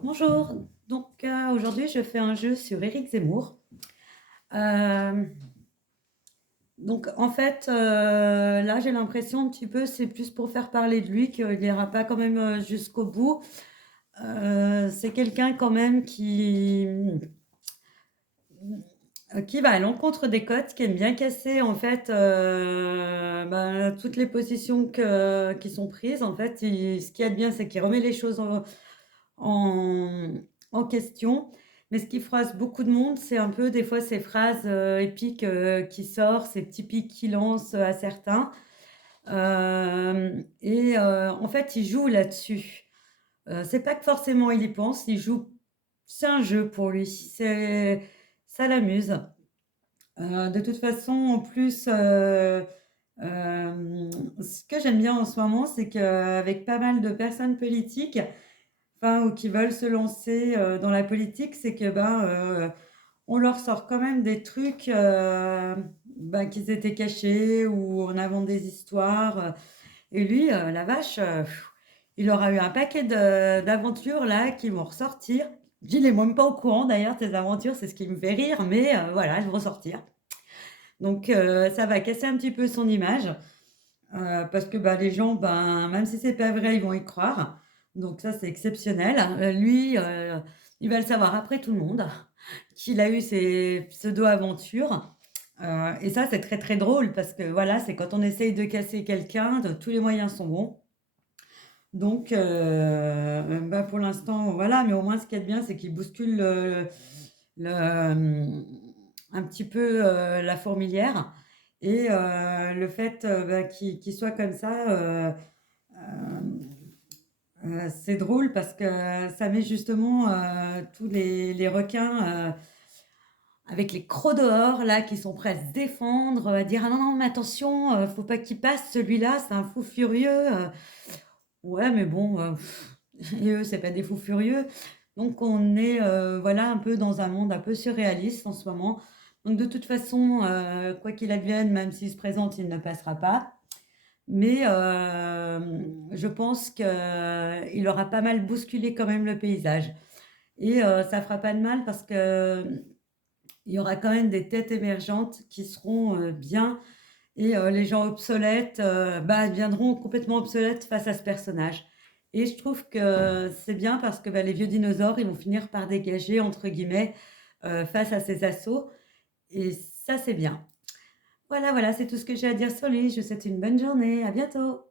Bonjour, aujourd'hui je fais un jeu sur Éric Zemmour. Hem, là j'ai l'impression un petit peu c'est plus pour faire parler de lui, qu'il ira pas quand même, jusqu'au bout. C'est quelqu'un quand même qui va à l'encontre des codes, qui aime bien casser en fait, toutes les positions qui sont prises. En fait, ce qu'il y a de bien, c'est qu'il remet les choses en en question. Mais ce qui froisse beaucoup de monde, c'est un peu des fois ces phrases, épiques, qu'il sort, ces petits pics qu'il lance, à certains. En fait, il joue là-dessus. C'est pas que forcément il y pense, il joue, c'est un jeu pour lui, ça l'amuse. De toute façon, en plus, ce que j'aime bien en ce moment, c'est qu'avec pas mal de personnes politiques, enfin, ou qui veulent se lancer, dans la politique, c'est que, on leur sort quand même des trucs, qui étaient cachés ou on invente des histoires, et lui, la vache, il aura eu un paquet d'aventures là qui vont ressortir. Il est même pas au courant d'ailleurs de ces aventures, c'est ce qui me fait rire, mais voilà, elles vont sortir. Ça va casser un petit peu son image, parce que, les gens, même si c'est pas vrai, ils vont y croire. Donc ça, c'est exceptionnel. Lui, il va le savoir après tout le monde qu'il a eu ces pseudo-aventures, et ça, c'est très, très drôle parce que voilà, c'est quand on essaye de casser quelqu'un, de tous les moyens sont bons. Pour l'instant, voilà, mais au moins ce qu'il y a de bien, c'est qu'il bouscule un petit peu, la fourmilière, le fait, qu'il soit comme ça, hem, c'est drôle parce que ça met justement, tous les requins, avec les crocs dehors là, qui sont prêts à se défendre, à dire: «Ah non, non, mais attention, faut pas qu'il passe celui-là, c'est un fou furieux». Ouais, mais bon, et eux, c'est pas des fous furieux. Donc on est, voilà, un peu dans un monde un peu surréaliste en ce moment. Donc de toute façon, quoi qu'il advienne, même s'il se présente, il ne passera pas. Mais je pense qu'il aura pas mal bousculé quand même le paysage, ça fera pas de mal parce qu'il y aura quand même des têtes émergentes qui seront, bien, les gens obsolètes, deviendront complètement obsolètes face à ce personnage, et je trouve que c'est bien parce que, les vieux dinosaures, ils vont finir par «dégager» entre guillemets, face à ces assauts, et ça, c'est bien. Voilà, voilà, c'est tout ce que j'ai à dire sur lui. Je vous souhaite une bonne journée. À bientôt.